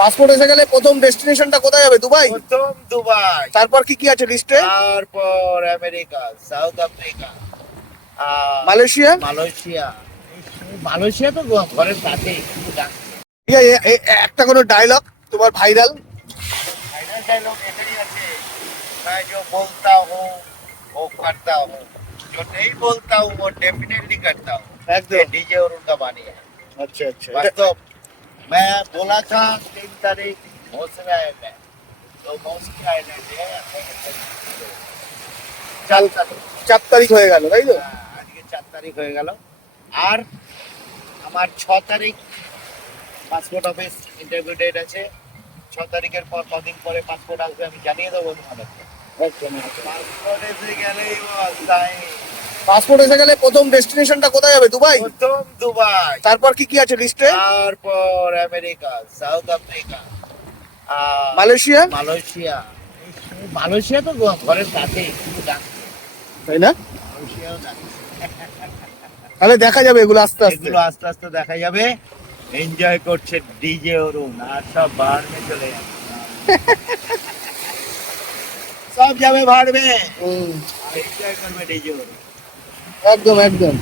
Passport এসে গেলে প্রথম ডেস্টিনেশনটা কোথায় হবে? দুবাই? প্রথম দুবাই, তারপর কি কি আছে লিস্টে? তারপর America, south Africa, Malaysia? Malaysia. Malaysia তো ঘরের কাছেই, কিন্তু ঠিক আছে, একটা কোনো ডায়লগ তোমার ভাইরাল। फाइनल डायलॉग एटाई আছে, मैं जो बोलता हूँ वो करता हूँ, जो नहीं बोलता हूँ वो डेफिनेटली करता हूँ। एकदम। ये डीजे और उनका बानी है। আচ্ছা আচ্ছা। वास्तव मैं बोला था 3 तारीख मौसमी आइलैंड, तो मौसमी आइलैंड है 4 तारीख। 4 তারিখ হয়ে গেল, তাই তো? আজকে 4 তারিখ হয়ে গেল। আর আমার 6 তারিখ পাসপোর্ট অফিস ইন্টারভিউ ডেট আছে। 6 তারিখের পর কদিন পরে পাসপোর্ট আসবে, আমি জানিয়ে দেবো তোমাদেরকে। একদম। পাসপোর্ট এসে গেলেই বস তাই। পাসপোর্ট এসে গেলে প্রথম ডেস্টিনেশনটা কোথায় হবে? দুবাই? প্রথম দুবাই, তারপর কি কি আছে লিস্টে? তারপর America, south Africa, Malaysia? Malaysia. Malaysia তো ঘরের কাছেই, কিন্তু ডাকছে। তাই না? মালয়েশিয়াও ডাকছে। তাহলে দেখা যাবে এগুলো আস্তে আস্তে। এগুলো আস্তে আস্তে দেখা যাবে। এনজয় করছে ডিজে অরুণ, আর সব বাড়বে চলে যাবে। সব যাবে ভাড়বে, হুম, আর এনজয় করবে ডিজে অরুণ। একদম একদম।